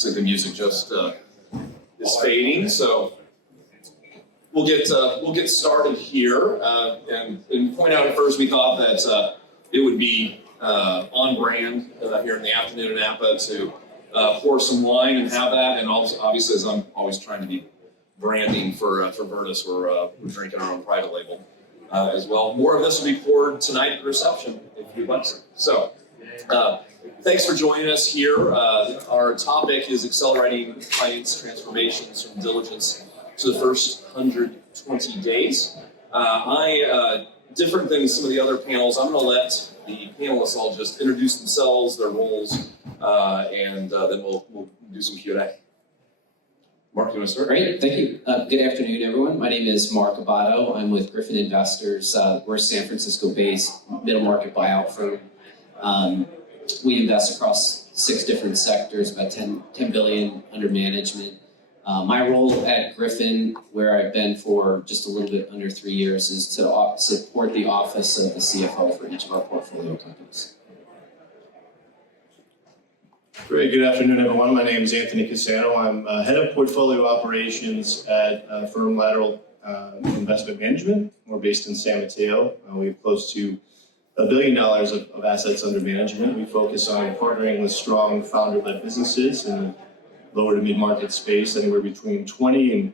Looks like the music just is fading, so we'll get started here. And point out at first, we thought that it would be on brand here in the afternoon in Napa to pour some wine and have that. And also, obviously, as I'm always trying to be branding for Virtus, we're drinking our own private label as well. More of this will be poured tonight at the reception if you'd like some. So. Thanks for joining us here. Our topic is accelerating finance transformations from diligence to the first 120 days. Different than some of the other panels, I'm going to let the panelists all just introduce themselves, their roles, and then we'll do some Q&A. Mark, you want to start? Great, thank you. Good afternoon, everyone. My name is Mark Abato. I'm with Griffin Investors. We're a San Francisco-based middle market buyout firm. We invest across 6 different sectors, about 10 billion under management. My role at Griffin, where I've been for just a little bit under 3 years, is to support the office of the CFO for each of our portfolio companies. Great, good afternoon, everyone. My name is Anthony Cassano. I'm head of portfolio operations at firm Lateral Investment Management. We're based in San Mateo. We have close to $1 billion of assets under management. We focus on partnering with strong founder-led businesses in the lower to mid-market space, anywhere between 20 and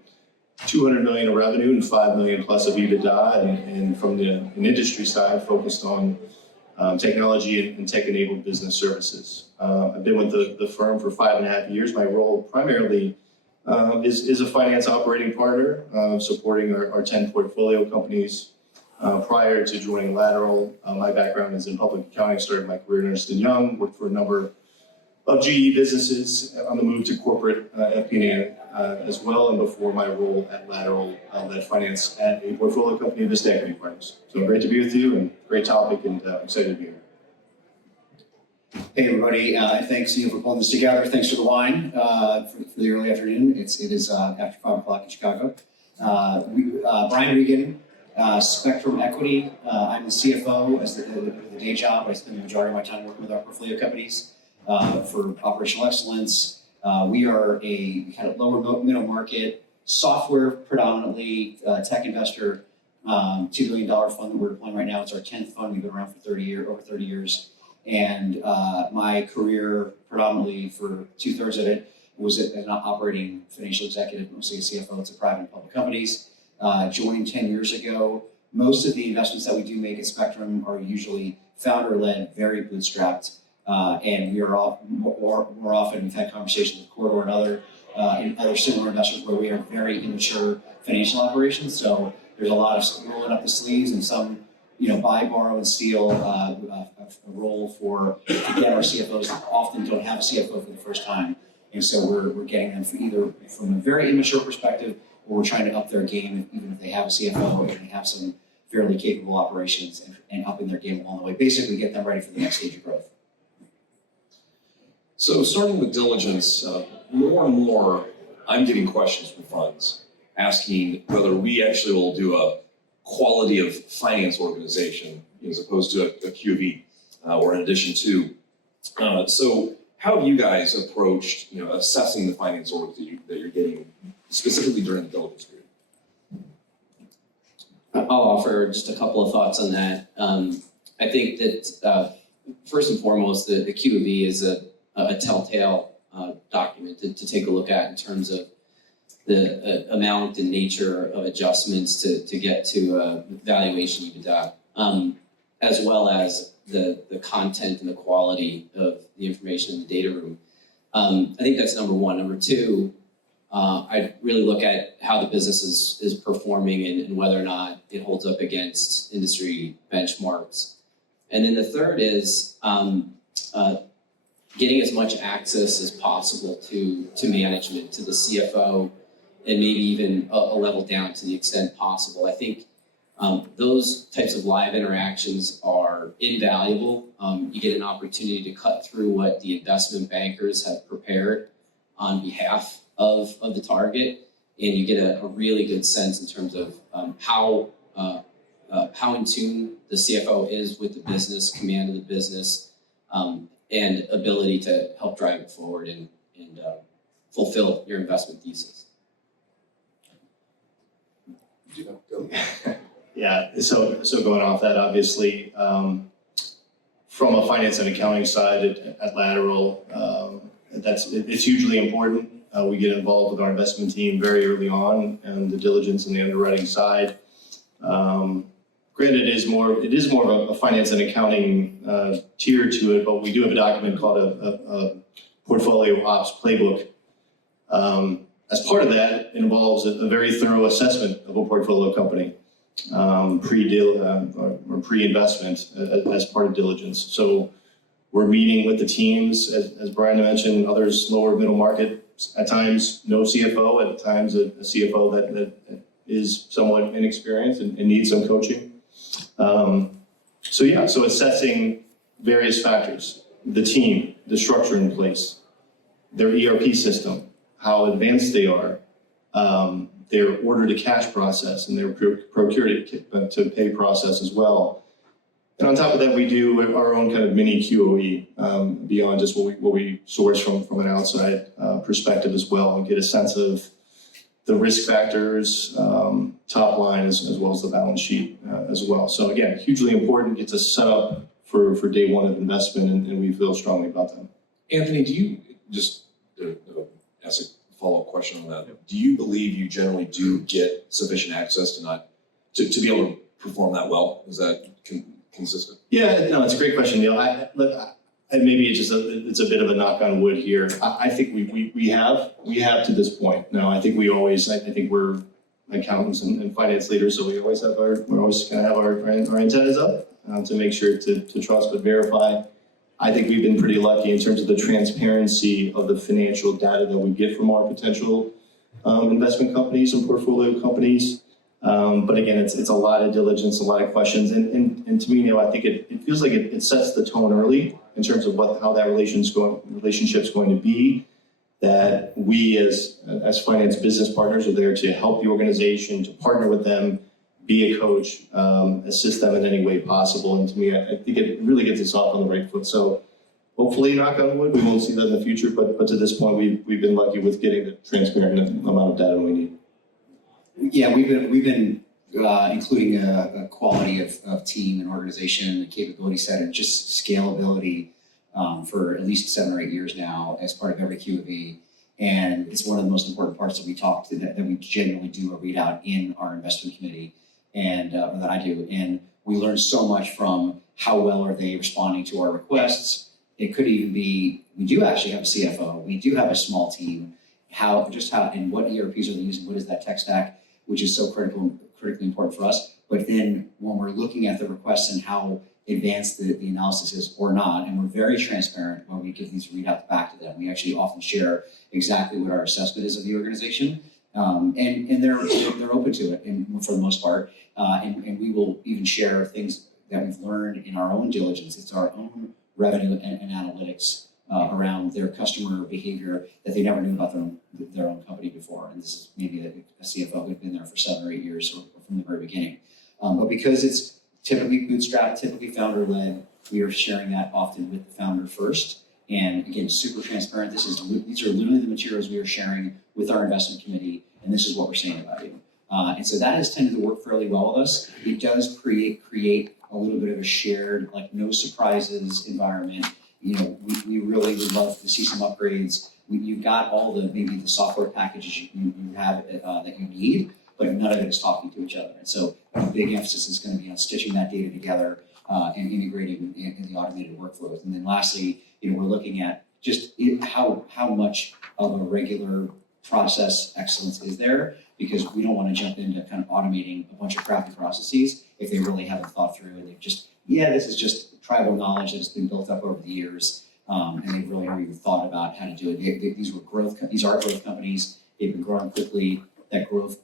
200 million of revenue and 5 million plus of EBITDA. And from an industry side, focused on technology and tech-enabled business services. I've been with the firm for 5.5 years. My role primarily is a finance operating partner, supporting our 10 portfolio companies. Prior to joining Lateral, my background is in public accounting. Started my career at Ernst & Young, worked for a number of GE businesses on the move to corporate FP&A as well. And before my role at Lateral, led finance at a portfolio company of Vista Equity Partners. So great to be with you and great topic and excited to be here. Hey everybody, thanks Neal for pulling this together. Thanks for the wine for the early afternoon. It is after 5 o'clock in Chicago. Brian Regan. Spectrum Equity. I'm the CFO as the day job. I spend the majority of my time working with our portfolio companies for operational excellence. We are a kind of lower middle market software, predominantly tech investor, $2 billion fund that we're deploying right now. It's our 10th fund. We've been around for over 30 years. And my career, predominantly for 2/3 of it, was as an operating financial executive, mostly a CFO to private and public companies. Joined 10 years ago. Most of the investments that we do make at Spectrum are usually founder-led, very bootstrapped, and we are all more often, we've had conversations with Corridor and other similar investors where we are very immature financial operations. So there's a lot of rolling up the sleeves and some, buy, borrow, and steal a role to get our CFOs that often don't have a CFO for the first time. And so we're getting them either from a very immature perspective, or we're trying to up their game, even if they have a CFO and they have some fairly capable operations and upping their game along the way. Basically, get them ready for the next stage of growth. So starting with diligence, more and more, I'm getting questions from funds asking whether we actually will do a quality of finance organization as opposed to a QV or in addition to. So how have you guys approached assessing the finance org that you're getting specifically during the diligence period? I'll offer just a couple of thoughts on that. I think that first and foremost, the QV is a telltale document to take a look at in terms of the amount and nature of adjustments to get to valuation EBITDA, as well as the content and the quality of the information in the data room. I think that's number one. Number two, I really look at how the business is performing and whether or not it holds up against industry benchmarks. And then the third is getting as much access as possible to management, to the CFO, and maybe even a level down to the extent possible. I think those types of live interactions are invaluable. You get an opportunity to cut through what the investment bankers have prepared on behalf of the target, and you get a really good sense in terms of how in tune the CFO is with the business, command of the business, and ability to help drive it forward and fulfill your investment thesis. Yeah, so going off that, obviously, from a finance and accounting side at Lateral, it's hugely important. We get involved with our investment team very early on, and the diligence and the underwriting side. Granted, it is more of a finance and accounting tier to it, but we do have a document called a portfolio ops playbook. As part of that, it involves a very thorough assessment of a portfolio company, pre-investment as part of diligence. So we're meeting with the teams, as Brian mentioned, others lower middle market, at times no CFO, at times a CFO that is somewhat inexperienced and needs some coaching. So assessing various factors, the team, the structure in place, their ERP system, how advanced they are, their order to cash process and their procure to pay process as well. And on top of that, we do our own kind of mini QOE beyond just what we source from an outside perspective as well, and get a sense of the risk factors, top line, as well as the balance sheet as well. So again, hugely important, gets us set up for day one of investment, and we feel strongly about that. Anthony, do you just ask a follow-up question on that? Do you believe you generally do get sufficient access to be able to perform that well? Is that consistent? Yeah, no, it's a great question, Neal. And maybe it's a bit of a knock on wood here. I think we have to this point. No, I think we're accountants and finance leaders, so we're always gonna have our antennas up to make sure to trust but verify. I think we've been pretty lucky in terms of the transparency of the financial data that we get from our potential investment companies and portfolio companies. But again, it's a lot of diligence, a lot of questions, and to me, Neal, I think it feels like it sets the tone early in terms of how that relationship's going to be. That we as finance business partners are there to help the organization, to partner with them, be a coach, assist them in any way possible. And to me, I think it really gets us off on the right foot. So hopefully, knock on wood, we won't see that in the future. But to this point, we've been lucky with getting the transparent amount of data we need. Yeah, we've been including a quality of team and organization and capability set and just scalability for at least 7 or 8 years now as part of every QOE. And it's one of the most important parts that we genuinely do a readout in our investment committee, and that I do. And we learn so much from how well are they responding to our requests. It could even be, we do actually have a CFO, we do have a small team, how and what ERPs are they using, what is that tech stack, which is so critically important for us. But then when we're looking at the requests and how advanced the analysis is or not, and we're very transparent when we give these readouts back to them. We actually often share exactly what our assessment is of the organization, and they're open to it, and for the most part. And we will even share things that we've learned in our own diligence. It's our own revenue and analytics around their customer behavior that they never knew about their own company before. And this is maybe a CFO who'd been there for 7 or 8 years or from the very beginning. But because it's typically bootstrapped, typically founder-led, we are sharing that often with the founder first. And again, super transparent. These are literally the materials we are sharing with our investment committee, and this is what we're saying about you. And so that has tended to work fairly well with us. It does create a little bit of a shared, like, no surprises environment. You know, we really would love to see some upgrades. You've got all maybe the software packages you have that you need, but none of it is talking to each other. And so a big emphasis is going to be on stitching that data together and integrating in the automated workflows. And then lastly, we're looking at just how much of a regular process excellence is there, because we don't want to jump into kind of automating a bunch of crappy processes if they really haven't thought through and they've just, this is just tribal knowledge that has been built up over the years, and they really haven't even thought about how to do it. These are growth companies. They've been growing quickly. That growth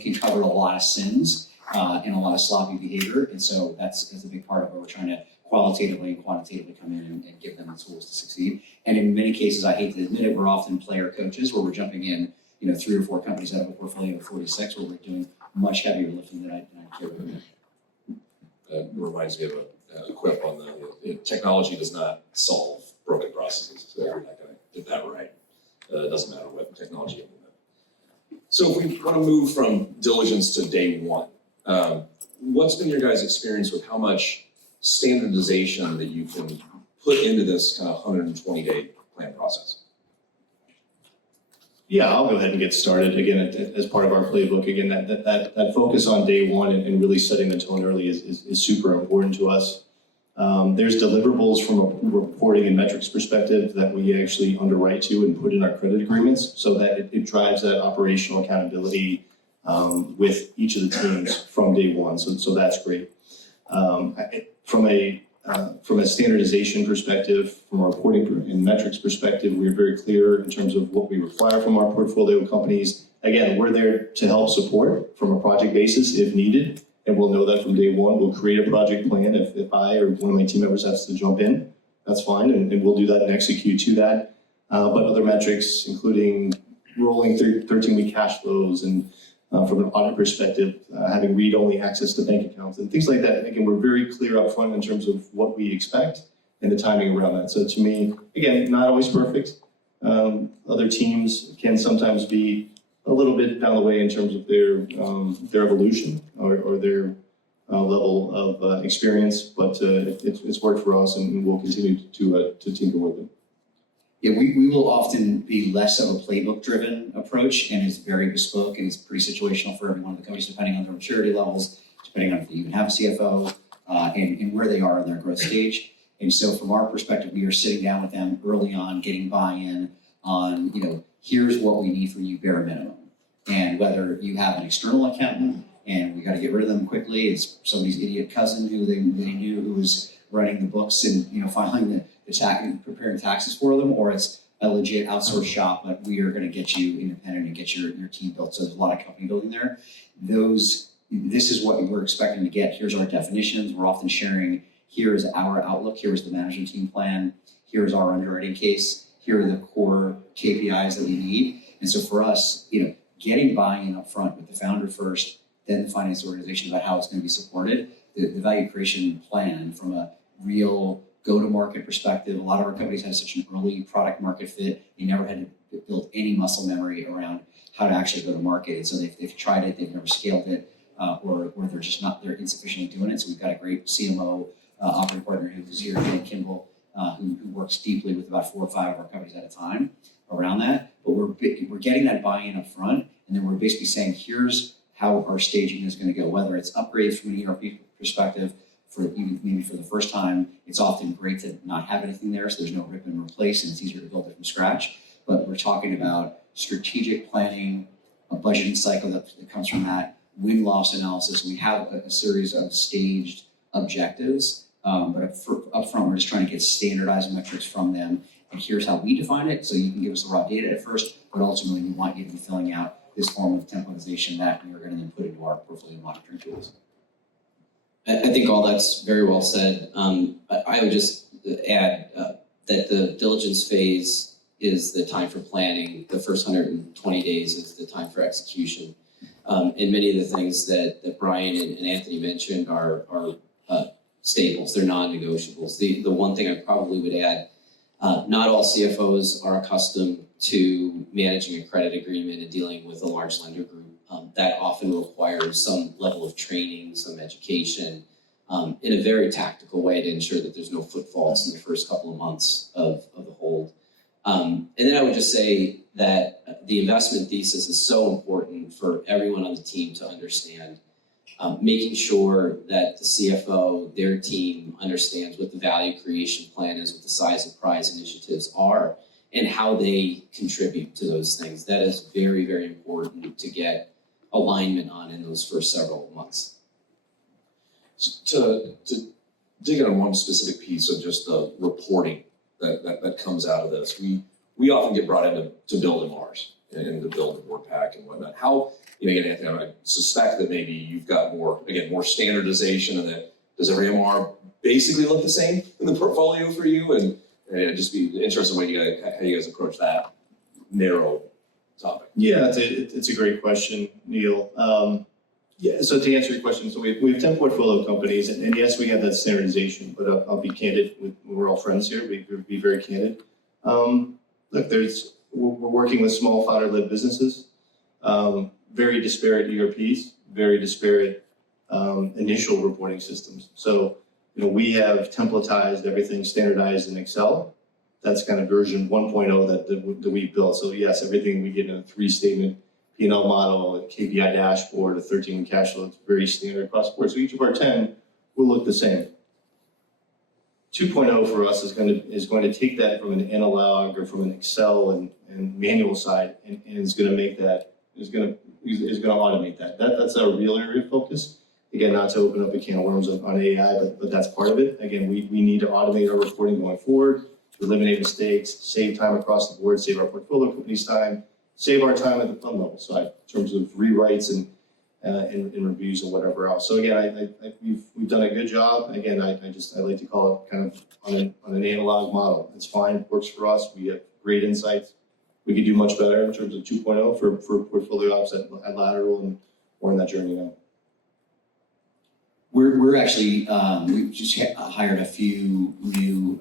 can cover a lot of sins and a lot of sloppy behavior, and so that's a big part of what we're trying to qualitatively and quantitatively come in and give them the tools to succeed. And in many cases, I hate to admit it, we're often player coaches where we're jumping in, 3 or 4 companies out of a portfolio of 46, where we're doing much heavier lifting than I care about. It reminds me of a quip on technology does not solve broken processes. So if you're not going to get that right, it doesn't matter what technology implement. So if we want to move from diligence to day one, what's been your guys' experience with how much standardization that you can put into this kind of 120-day plan process? Yeah, I'll go ahead and get started again as part of our playbook. Again, that focus on day one and really setting the tone early is super important to us. There's deliverables from a reporting and metrics perspective that we actually underwrite to and put in our credit agreements so that it drives that operational accountability with each of the teams from day one. So that's great. From a standardization perspective, from a reporting and metrics perspective, we're very clear in terms of what we require from our portfolio companies. Again, we're there to help support from a project basis if needed, and we'll know that from day one. We'll create a project plan if I or one of my team members has to jump in, that's fine, and we'll do that and execute to that. But other metrics, including rolling 13-week cash flows and from an audit perspective, having read-only access to bank accounts and things like that. Again, we're very clear up front in terms of what we expect and the timing around that. So to me, again, not always perfect. Other teams can sometimes be a little bit down the way in terms of their evolution or their level of experience, but it's worked for us and we'll continue to tinker with it. Yeah, we will often be less of a playbook-driven approach, and it's very bespoke, and it's pretty situational for every one of the companies, depending on their maturity levels, depending on if they even have a CFO, and where they are in their growth stage. And so from our perspective, we are sitting down with them early on, getting buy-in on, here's what we need from you bare minimum. And whether you have an external accountant, and we got to get rid of them quickly, it's somebody's idiot cousin who they knew who was running the books and filing the tax and preparing taxes for them, or it's a legit outsourced shop, but we are going to get you independent and get your team built. So there's a lot of company building there. This is what we're expecting to get. Here's our definitions. We're often sharing, here is our outlook, here is the management team plan, here is our underwriting case, here are the core KPIs that we need. And so for us, getting buy-in up front with the founder first, then the finance organization about how it's going to be supported, the value creation plan from a real go-to-market perspective. A lot of our companies have such an early product market fit. They never had to build any muscle memory around how to actually go to market. And so they've tried it, they've never scaled it, or they're insufficiently doing it. So we've got a great CMO operating partner who's here, Dan Kimball, who works deeply with about 4 or 5 of our companies at a time around that. But we're getting that buy-in up front, and then we're basically saying, here's how our staging is going to go, whether it's upgrades from an ERP perspective, maybe for the first time. It's often great to not have anything there, so there's no rip and replace, and it's easier to build it from scratch. But we're talking about strategic planning, a budgeting cycle that comes from that, win-loss analysis. We have a series of staged objectives, but up front, we're just trying to get standardized metrics from them. And here's how we define it, so you can give us the raw data at first, but ultimately we want you to be filling out this form of templatization that we are going to then put into our portfolio monitoring tools. I think all that's very well said. I would just add that the diligence phase is the time for planning. The first 120 days is the time for execution. And many of the things that Brian and Anthony mentioned are staples. They're non-negotiables. The one thing I probably would add, not all CFOs are accustomed to managing a credit agreement and dealing with a large lender group. That often requires some level of training, some education, in a very tactical way to ensure that there's no footfalls in the first couple of months of the hold. And then I would just say that the investment thesis is so important for everyone on the team to understand, making sure that the CFO, their team, understands what the value creation plan is, what the size of prize initiatives are, and how they contribute to those things. That is very, very important to get alignment on in those first several months. To dig in on one specific piece of just the reporting that comes out of this, we often get brought in to build MRs and to build the board pack and whatnot. How, again, Anthony, I suspect that maybe you've got more standardization, and that does every MR basically look the same in the portfolio for you? And just be interested in how you guys approach that narrow topic. Yeah, it's a great question, Neal. So to answer your question, so we have 10 portfolio companies, and yes, we have that standardization, but I'll be candid. We're all friends here. We'll be very candid. Look, there's we're working with small founder-led businesses, very disparate ERPs, very disparate initial reporting systems. So, we have templatized everything, standardized in Excel. That's kind of version 1.0 that we built. So yes, everything we get in a 3-statement P&L model, a KPI dashboard, a 13 cash flow, it's very standard across the board. So each of our 10 will look the same. 2.0 for us is going to take that from an analog or from an Excel and manual side and is going to make that, is going to automate that. That's our real area of focus. Again, not to open up a can of worms on AI, but that's part of it. Again, we need to automate our reporting going forward, to eliminate mistakes, save time across the board, save our portfolio companies time, save our time at the fund level side in terms of rewrites and reviews and whatever else. So again, we've done a good job. Again, I like to call it kind of on an analog model. It's fine, works for us. We have great insights. We could do much better in terms of 2.0 for portfolio ops at Lateral, and we're in that journey now. We're actually, we've just hired a few new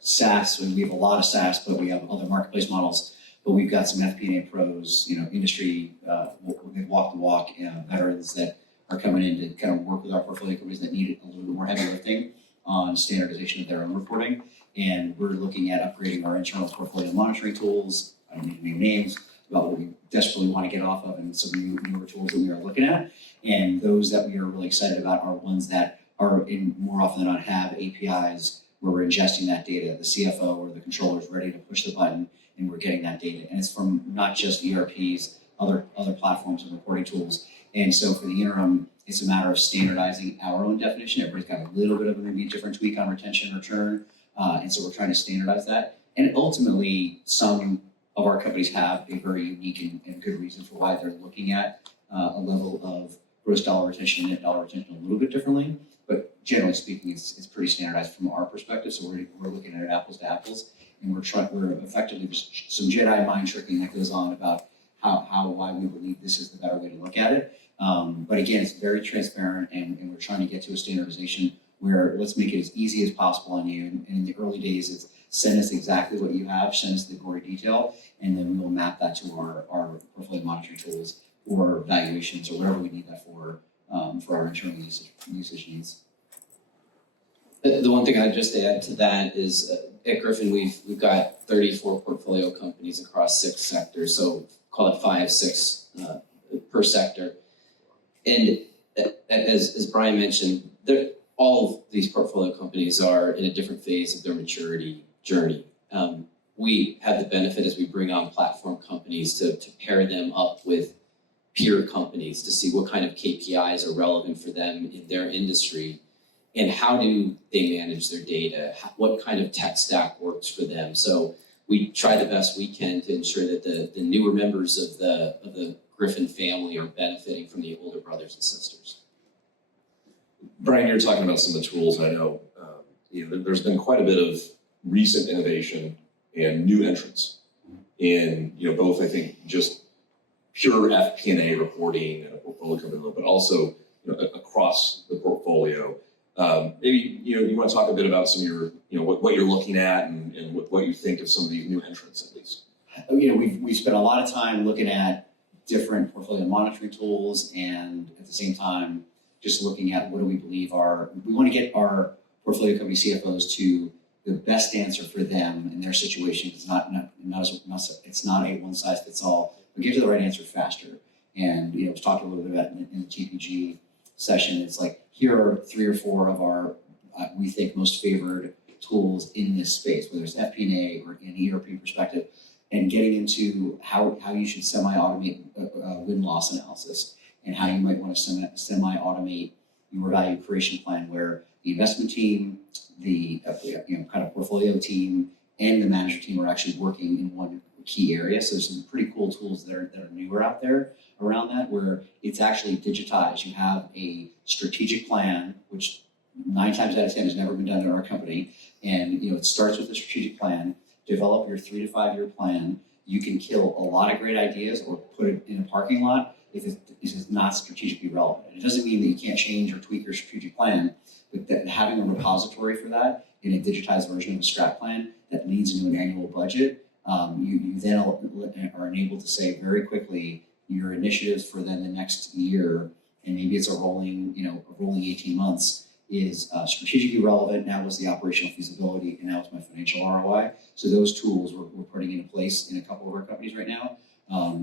SaaS, and we have a lot of SaaS, but we have other marketplace models. But we've got some FP&A pros, industry, walk the walk veterans that are coming in to kind of work with our portfolio companies that need a little bit more heavy lifting on standardization of their own reporting. And we're looking at upgrading our internal portfolio monitoring tools. I don't need to name names, about what we desperately want to get off of, and some newer tools that we are looking at. And those that we are really excited about are ones that are more often than not have APIs where we're ingesting that data. The CFO or the controller is ready to push the button and we're getting that data. And it's from not just ERPs, other platforms and reporting tools. And so for the interim, it's a matter of standardizing our own definition. Everybody's got a little bit of maybe a different tweak on retention and return. And so we're trying to standardize that. And ultimately, some of our companies have a very unique and good reason for why they're looking at a level of gross dollar retention and net dollar retention a little bit differently. But generally speaking, it's pretty standardized from our perspective. So we're looking at it apples to apples, and we're effectively some Jedi mind tricking that goes on about why we believe this is the better way to look at it. But again, it's very transparent, and we're trying to get to a standardization where let's make it as easy as possible on you. And in the early days, it's send us exactly what you have, send us the gory detail, and then we will map that to our portfolio monitoring tools or valuations or whatever we need that for our internal usage needs. The one thing I'd just add to that is at Griffin, we've got 34 portfolio companies across 6 sectors, so call it 5, 6 per sector. And as Brian mentioned, all of these portfolio companies are in a different phase of their maturity journey. We have the benefit as we bring on platform companies to pair them up with peer companies to see what kind of KPIs are relevant for them in their industry and how do they manage their data, what kind of tech stack works for them. So we try the best we can to ensure that the newer members of the Griffin family are benefiting from the older brothers and sisters. Brian, you're talking about some of the tools. I know there's been quite a bit of recent innovation and new entrants in both, I think, just pure FP&A reporting at a portfolio company, but also across the portfolio. Maybe you want to talk a bit about some of your what you're looking at and what you think of some of these new entrants at least. We spent a lot of time looking at different portfolio monitoring tools, and at the same time just looking at what do we believe we want to get our portfolio company CFOs to the best answer for them in their situation. It's not a one size fits all, but get to the right answer faster. And we talked a little bit about in the GPG session. It's like here are 3 or 4 of our we think most favored tools in this space, whether it's FP&A or an ERP perspective, and getting into how you should semi-automate win-loss analysis and how you might want to semi-automate your value creation plan, where the investment team, the kind of portfolio team, and the manager team are actually working in one key area. So there's some pretty cool tools that are newer out there around that, where it's actually digitized. You have a strategic plan, which 9 times out of 10 has never been done in our company. And it starts with a strategic plan. Develop your 3 to 5 year plan. You can kill a lot of great ideas or put it in a parking lot if it's not strategically relevant. And it doesn't mean that you can't change or tweak your strategic plan, but that having a repository for that in a digitized version of a strat plan that leads into an annual budget You then are enabled to say very quickly your initiatives for then the next year, and maybe it's a rolling 18 months, is strategically relevant. Now was the operational feasibility, and now it's my financial ROI. So those tools we're putting into place in a couple of our companies right now.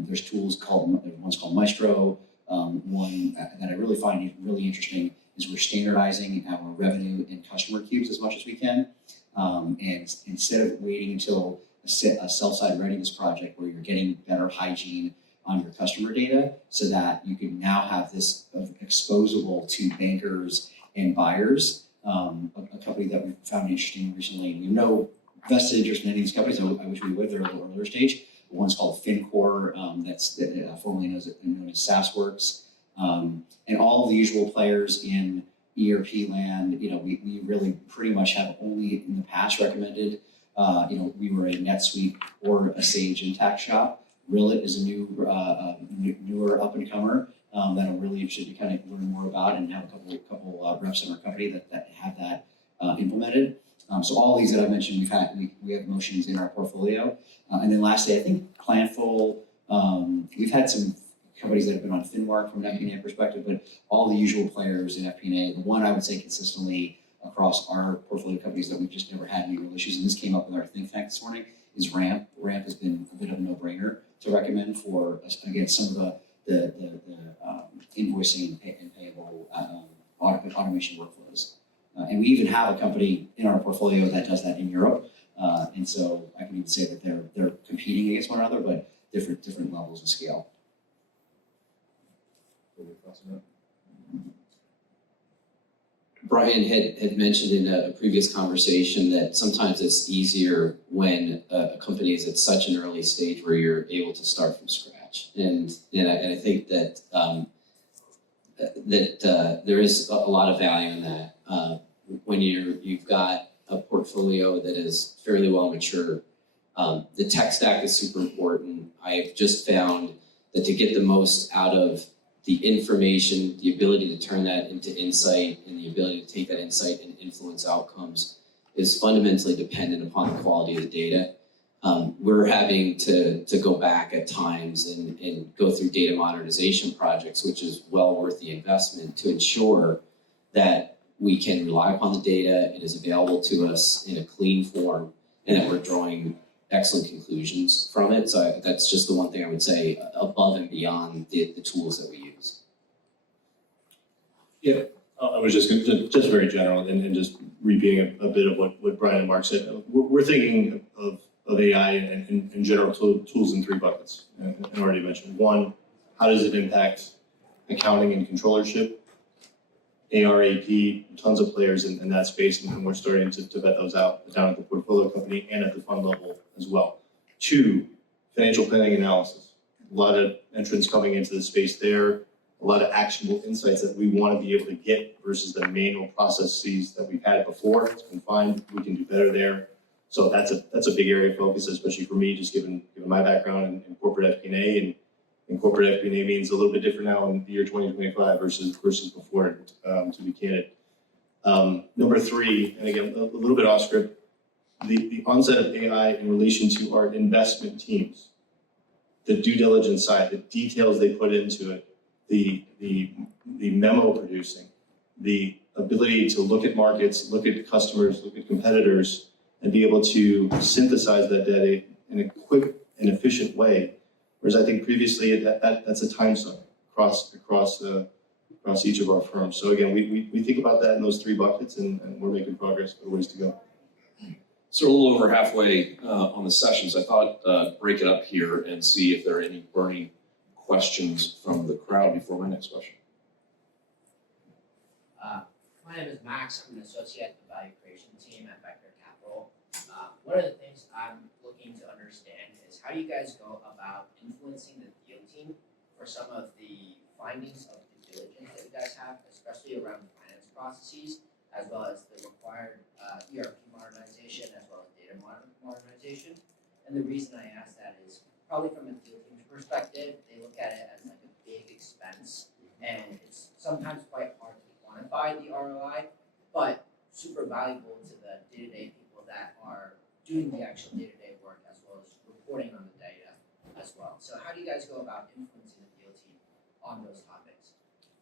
There's tools one's called Maestro. One that I really find really interesting is we're standardizing our revenue and customer cubes as much as we can. And instead of waiting until a sell-side readiness project where you're getting better hygiene on your customer data, so that you can now have this exposable to bankers and buyers. A company that we found interesting recently, we know vested interest in any of these companies. I wish we would. They're a little earlier stage. One's called FinCore, that's formerly known as SaaSworks, and all of the usual players in ERP land. We really pretty much have only in the past recommended. We were a NetSuite or a Sage Intact shop. Rillet is a newer up and comer that I'm really interested to kind of learn more about, and have a couple reps in our company that have that implemented. So all these that I mentioned, we have motions in our portfolio. And then lastly, I think Planful, we've had some companies that have been on FinWark from an FP&A perspective, but all the usual players in FP&A. The one I would say consistently across our portfolio companies that we've just never had any real issues, and this came up with our think tank this morning, is Ramp. Ramp has been a bit of a no-brainer to recommend for, again, some of the invoicing and payable automation workflows. And we even have a company in our portfolio that does that in Europe. And so I can even say that they're competing against one another, but different levels of scale. Brian had mentioned in a previous conversation that sometimes it's easier when a company is at such an early stage where you're able to start from scratch. And I think that there is a lot of value in that. When you've got a portfolio that is fairly well mature, the tech stack is super important. I've just found that to get the most out of the information, the ability to turn that into insight, and the ability to take that insight and influence outcomes is fundamentally dependent upon the quality of the data. We're having to go back at times and go through data modernization projects, which is well worth the investment, to ensure that we can rely upon the data, it is available to us in a clean form, and that we're drawing excellent conclusions from it. So that's just the one thing I would say above and beyond the tools that we use. Yeah, I was just very general and just repeating a bit of what Brian and Mark said. We're thinking of AI and general tools in three buckets. And already mentioned one, how does it impact accounting and controllership? AR, AP, tons of players in that space, and we're starting to vet those out down at the portfolio company and at the fund level as well. Two, financial planning analysis. A lot of entrants coming into the space there, a lot of actionable insights that we want to be able to get versus the manual processes that we've had before. It's been fine, we can do better there. So that's a big area of focus, especially for me, just given my background in corporate FP&A, and corporate FP&A means a little bit different now in the year 2025 versus before, to be candid. Number three, and again, a little bit off script, the onset of AI in relation to our investment teams, the due diligence side, the details they put into it, the memo producing, the ability to look at markets, look at customers, look at competitors, and be able to synthesize that data in a quick and efficient way. Whereas I think previously that's a time suck across each of our firms. So again, we think about that in those three buckets, and we're making progress, but ways to go. So we're a little over halfway on the sessions. I thought break it up here and see if there are any burning questions from the crowd before my next question. My name is Max. I'm an associate at the value creation team at Vector Capital. One of the things I'm looking to understand is how do you guys go about influencing the deal team for some of the findings of due diligence that you guys have, especially around finance processes, as well as the required ERP modernization, as well as data modernization. And the reason I ask that is probably from a deal team's perspective, they look at it as like a big expense, and it's sometimes quite hard to quantify the ROI, but super valuable to the day-to-day people that are doing the actual day-to-day work, as well as reporting on the data as well. So how do you guys go about influencing the deal team on those topics?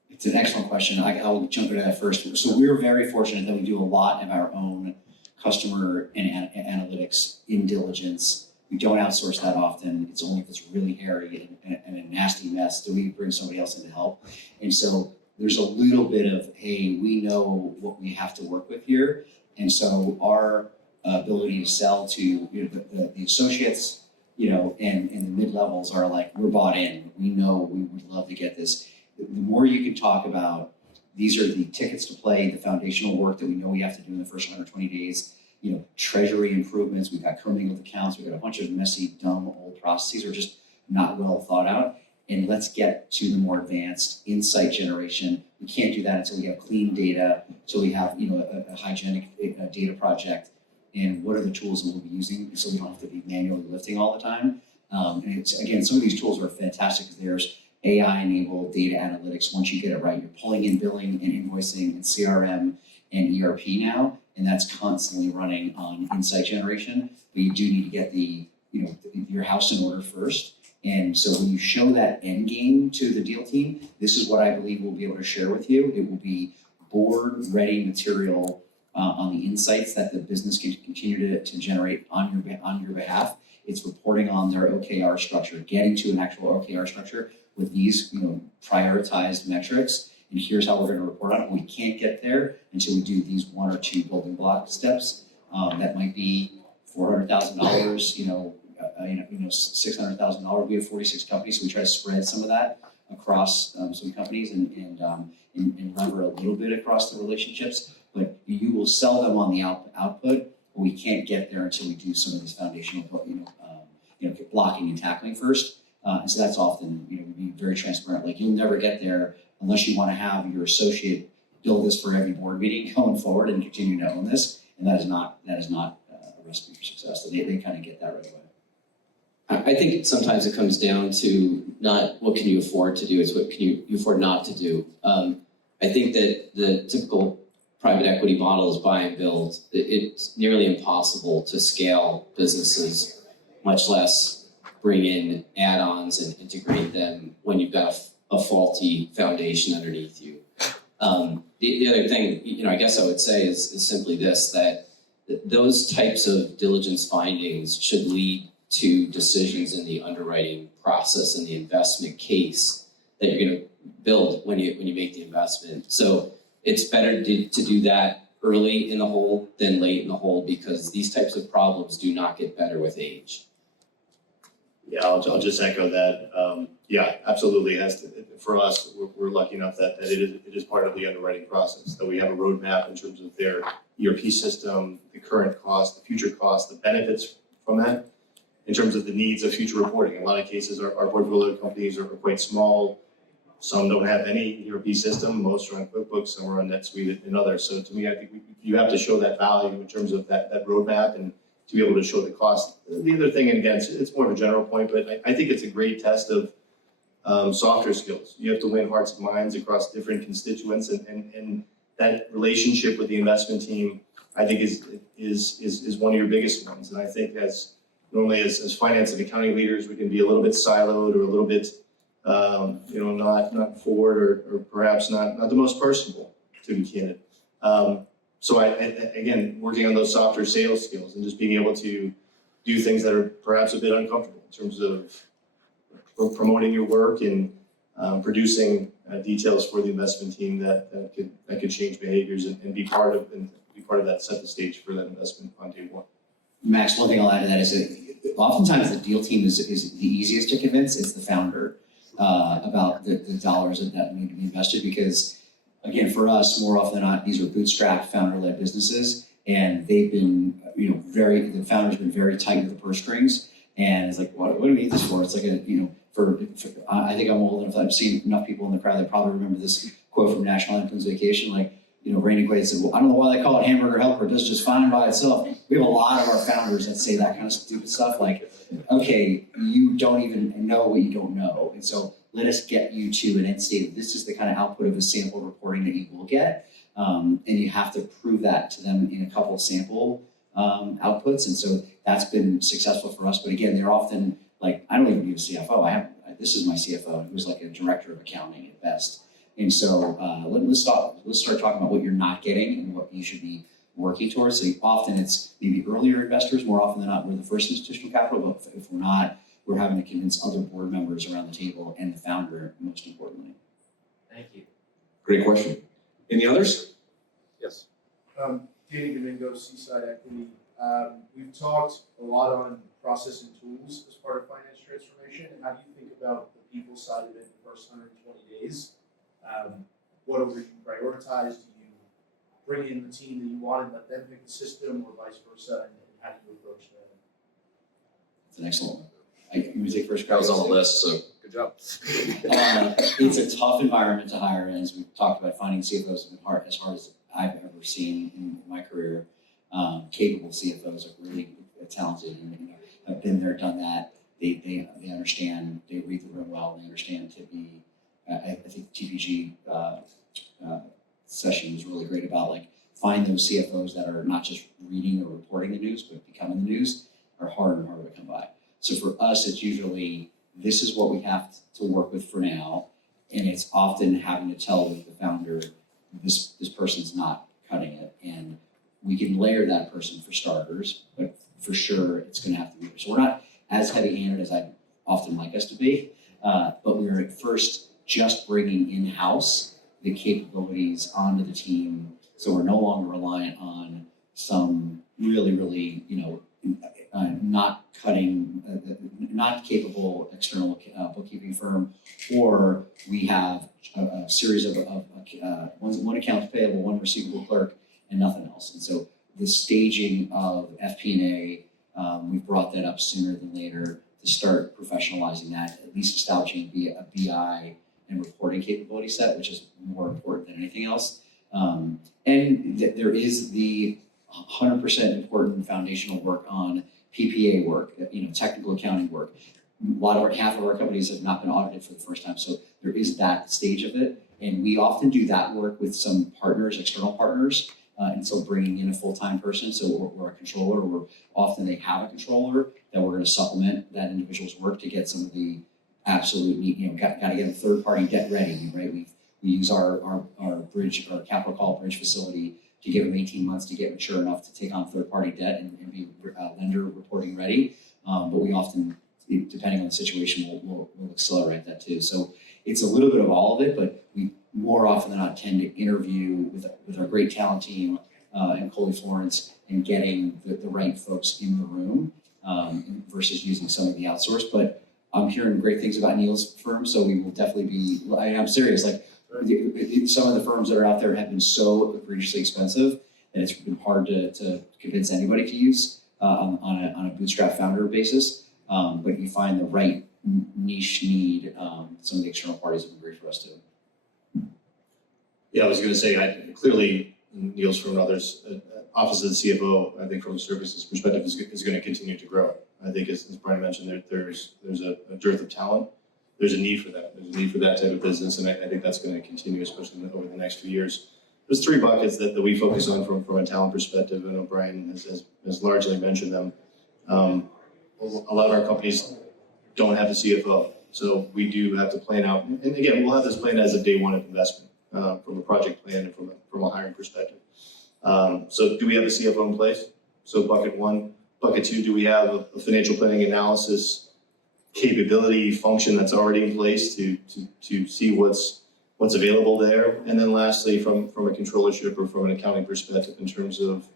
It's an excellent question. I'll jump into that first. So we're very fortunate that we do a lot of our own customer and analytics in Diligence. We don't outsource that often. It's only if it's really hairy and a nasty mess do we bring somebody else in to help. And so there's a little bit of, hey, we know what we have to work with here. And so our ability to sell to the associates, and the mid-levels are like, we're bought in. We know we would love to get this. The more you can talk about, these are the tickets to play, the foundational work that we know we have to do in the first 120 days, treasury improvements, we've got commingled accounts, we've got a bunch of messy, dumb, old processes are just not well thought out. And let's get to the more advanced insight generation. We can't do that until we have clean data, until we have a hygienic data project, and what are the tools that we'll be using so we don't have to be manually lifting all the time. And it's, again, some of these tools are fantastic because there's AI-enabled data analytics. Once you get it right, you're pulling in billing and invoicing and CRM and ERP now, and that's constantly running on insight generation. But you do need to get your house in order first. And so when you show that end game to the deal team, this is what I believe we'll be able to share with you. It will be board-ready material on the insights that the business can continue to generate on your behalf. It's reporting on their OKR structure, getting to an actual OKR structure with these prioritized metrics. And here's how we're going to report on it. We can't get there until we do these one or two building block steps. That might be $400,000, $600,000. We have 46 companies, so we try to spread some of that across some companies and lever a little bit across the relationships. But you will sell them on the output, but we can't get there until we do some of this foundational, blocking and tackling first. And so that's often, we be very transparent. Like, you'll never get there unless you want to have your associate build this for every board meeting going forward and continue to own this. And that is not a recipe for success. So they kind of get that right away. I think sometimes it comes down to not what can you afford to do, it's what can you afford not to do. I think that the typical private equity model is buy and build. It's nearly impossible to scale businesses, much less bring in add-ons and integrate them when you've got a faulty foundation underneath you. The other thing, I guess I would say is simply this, that those types of diligence findings should lead to decisions in the underwriting process and the investment case that you're going to build when you make the investment. So it's better to do that early in the hold than late in the hold, because these types of problems do not get better with age. Yeah, I'll just echo that. Yeah, absolutely. For us, we're lucky enough that it is part of the underwriting process, that we have a roadmap in terms of their ERP system, the current cost, the future cost, the benefits from that, in terms of the needs of future reporting. In a lot of cases, our portfolio companies are quite small. Some don't have any ERP system. Most are on QuickBooks, some are on NetSuite, and others. So to me, I think you have to show that value in terms of that roadmap and to be able to show the cost. The other thing, and again, it's more of a general point, but I think it's a great test of softer skills. You have to win hearts and minds across different constituents, and that relationship with the investment team, I think, is one of your biggest ones. And I think as finance and accounting leaders, we can be a little bit siloed or a little bit not forward or perhaps not the most personable, to be candid. So I again, working on those softer sales skills and just being able to do things that are perhaps a bit uncomfortable in terms of promoting your work and producing details for the investment team that could change behaviors and be part of that, set the stage for that investment on day one. Max, one thing I'll add to that is that oftentimes the deal team is the easiest to convince. It's the founder about the dollars that need to be invested, because again, for us, more often than not, these are bootstrapped, founder-led businesses, and they've been, the founder's been very tight with the purse strings, and it's like, what do we need this for? It's like I think I'm old enough that I've seen enough people in the crowd that probably remember this quote from National Lampoon's Vacation, like, Randy Quaid said, well, I don't know why they call it hamburger helper, it does just fine by itself. We have a lot of our founders that say that kind of stupid stuff, like, okay, you don't even know what you don't know. And so let us get you to an end state. This is the kind of output of a sample reporting that you will get. And you have to prove that to them in a couple of sample outputs, and so that's been successful for us. But again, they're often like, I don't even need a CFO. This is my CFO, who's like a director of accounting at best. And so let's start talking about what you're not getting and what you should be working towards. So often it's maybe earlier investors, more often than not, we're the first institutional capital, but if we're not, we're having to convince other board members around the table and the founder, most importantly. Thank you. Great question. Any others? Yes. Danny Domingo, Seaside Equity. We've talked a lot on process and tools as part of finance transformation. How do you think about the people side of it in the first 120 days? What order do you prioritize? Do you bring in the team that you want and let them pick the system, or vice versa? And how do you approach that? It's an excellent one. You take first. That was on the list, so good job. It's a tough environment to hire in, as we've talked about. Finding CFOs has been hard as I've ever seen in my career. Capable CFOs are really talented and have been there, done that. They understand. They read the room well. They understand to be. I think the TPG session was really great about like find those CFOs that are not just reading or reporting the news, but becoming the news are harder and harder to come by. So for us, it's usually this is what we have to work with for now, and it's often having to tell the founder this person's not cutting it, and we can layer that person for starters, but for sure it's going to have to be. So we're not as heavy-handed as I'd often like us to be, but we're at first just bringing in-house the capabilities onto the team, so we're no longer reliant on some really, not capable external bookkeeping firm, or we have a series of one accounts payable, one receivable clerk, and nothing else. And so the staging of FP&A, we've brought that up sooner than later to start professionalizing that, at least establishing a BI and reporting capability set, which is more important than anything else. And there is the 100% important foundational work on PPA work, technical accounting work. Half of our companies have not been audited for the first time, so there is that stage of it. And we often do that work with some partners, external partners, and so bringing in a full-time person. So we're a controller, or often they have a controller that we're going to supplement that individual's work to get some of the absolute, got to get a third-party debt ready, right? We use our bridge, our capital call bridge facility to give them 18 months to get mature enough to take on third-party debt and be lender reporting ready. But we often, depending on the situation, we'll accelerate that too. So it's a little bit of all of it, but we more often than not tend to interview with our great talent team and Coley Florence and getting the right folks in the room versus using some of the outsourced. But I'm hearing great things about Neal's firm, so we will definitely be, I'm serious, like some of the firms that are out there have been so egregiously expensive that it's been hard to convince anybody to use on a bootstrap founder basis. But you find the right niche need, some of the external parties have been great for us too. Yeah, I was going to say, clearly Neal's firm and others, Office of the CFO, I think from a services perspective is going to continue to grow. I think as Brian mentioned, there's a dearth of talent. There's a need for that. There's a need for that type of business, and I think that's going to continue, especially over the next few years. There's three buckets that we focus on from a talent perspective. I know Brian has largely mentioned them. A lot of our companies don't have a CFO, so we do have to plan out. And again, we'll have this plan as a day one of investment from a project plan and from a hiring perspective. So do we have a CFO in place? So bucket one. Bucket two, do we have a financial planning analysis capability function that's already in place to see what's available there? And then lastly, from a controllership or from an accounting perspective in terms of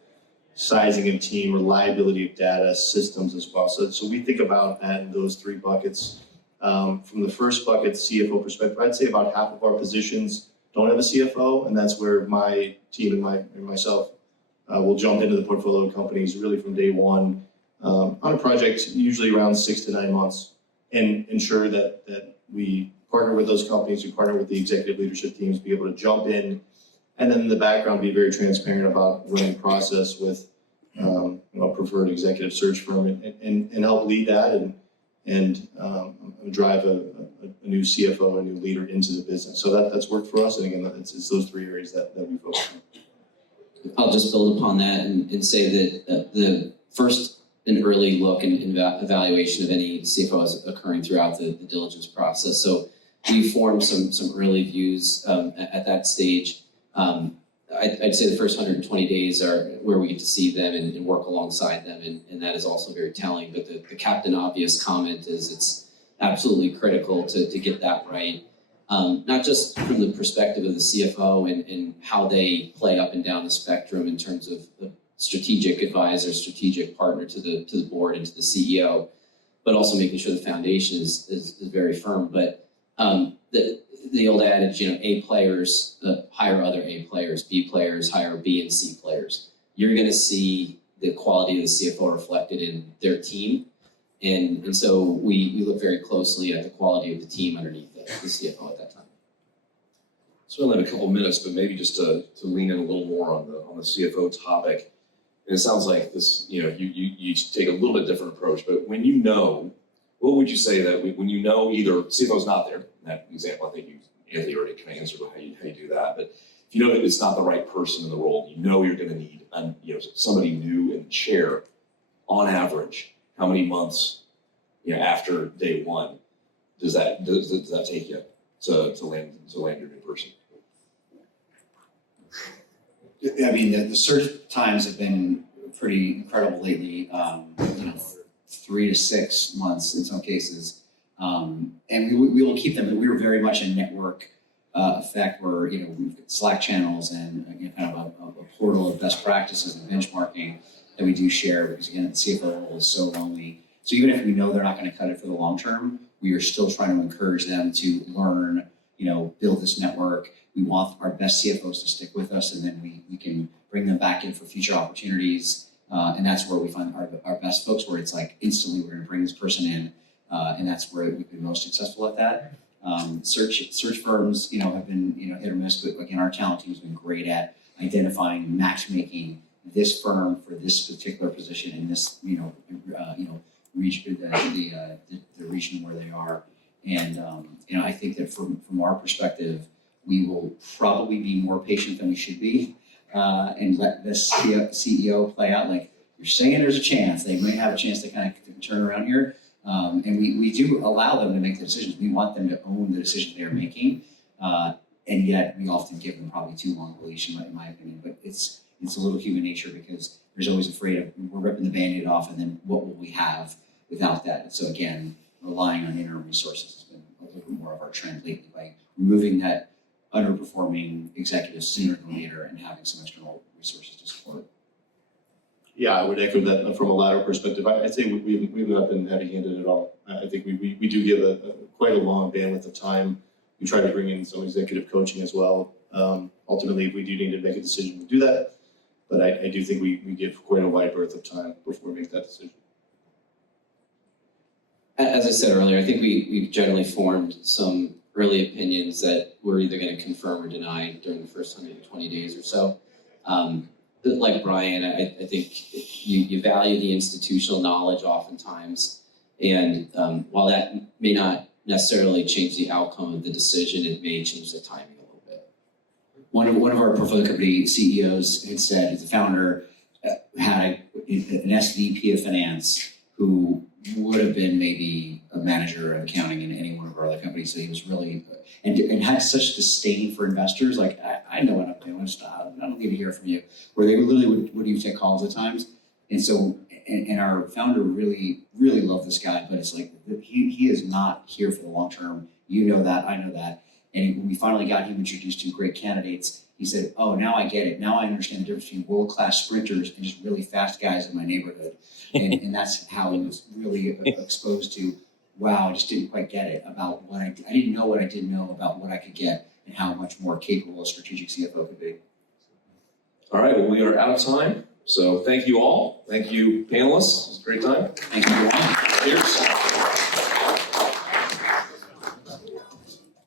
sizing of team, reliability of data, systems as well. So we think about that in those three buckets. From the first bucket, CFO perspective, I'd say about half of our positions don't have a CFO, and that's where my team and myself will jump into the portfolio companies really from day one on a project, usually around 6 to 9 months, and ensure that we partner with those companies, we partner with the executive leadership teams, be able to jump in, and then in the background be very transparent about running the process with a preferred executive search firm and help lead that and drive a new CFO, a new leader into the business. So that's worked for us, and again, it's those three areas that we focus on. I'll just build upon that and say that the first an early look and evaluation of any CFO is occurring throughout the diligence process. So we formed some early views at that stage. I'd say the first 120 days are where we get to see them and work alongside them, and that is also very telling. But the captain obvious comment is it's absolutely critical to get that right. Not just from the perspective of the CFO and how they play up and down the spectrum in terms of the strategic advisor, strategic partner to the board and to the CEO, but also making sure the foundation is very firm. But the old adage, A players hire other A players, B players hire B and C players. You're going to see the quality of the CFO reflected in their team. And so we look very closely at the quality of the team underneath the CFO at that time. So we only have a couple minutes, but maybe just to lean in a little more on the CFO topic. And it sounds like this, you take a little bit different approach, but when what would you say that when either CFO's not there, in that example, I think Anthony already kind of answered how you do that, but if you know that it's not the right person in the role, you're going to need somebody new in the chair, on average, how many months after day one does that take you to land your new person? I mean, the search times have been pretty incredible lately. 3 to 6 months in some cases, and we will keep them. But we were very much a network effect where we've got Slack channels and kind of a portal of best practices and benchmarking that we do share, because again, the CFO role is so lonely. So even if we know they're not going to cut it for the long term, we are still trying to encourage them to learn, build this network. We want our best CFOs to stick with us, and then we can bring them back in for future opportunities. And that's where we find our best folks, where it's like instantly we're going to bring this person in, and that's where we've been most successful at that. Search firms, have been hit or miss, but again, our talent team has been great at identifying, matchmaking this firm for this particular position in this region, the region where they are. And I think that from our perspective, we will probably be more patient than we should be, and let this CEO play out. Like you're saying, there's a chance they might have a chance to kind of turn around here, and we do allow them to make the decisions. We want them to own the decision they are making, and yet we often give them probably too long a leash, in my opinion. But it's a little human nature, because there's always afraid of we're ripping the Band-Aid off, and then what will we have without that? And so again, relying on interim resources has been a little bit more of our trend lately, by removing that underperforming executive sooner than later and having some external resources to support. Yeah, I would echo that from a lateral perspective. I'd say we've not been heavy-handed at all. I think we do give quite a long bandwidth of time. We try to bring in some executive coaching as well. Ultimately, if we do need to make a decision, we do that. But I do think we give quite a wide berth of time before we make that decision. As I said earlier, I think we've generally formed some early opinions that we're either going to confirm or deny during the first 120 days or so. But like Brian, I think you value the institutional knowledge oftentimes, and while that may not necessarily change the outcome of the decision, it may change the timing a little bit. One of our portfolio company CEOs had said, the founder had an SVP of finance who would have been maybe a manager of accounting in any one of our other companies. So he was really, and had such disdain for investors. Like, I know what I'm doing, stop. I don't need to hear from you. Where they literally would even take calls at times. And so, and our founder really, really loved this guy, but it's like, he is not here for the long term. You know that, I know that. And when we finally got him introduced to great candidates, he said, oh, now I get it. Now I understand the difference between world-class sprinters and just really fast guys in my neighborhood. And that's how he was really exposed to, wow, I just didn't quite get it about what I didn't know what I didn't know about what I could get and how much more capable a strategic CFO could be. All right, well, we are out of time. So thank you all. Thank you, panelists. It was a great time. Thank you. Here.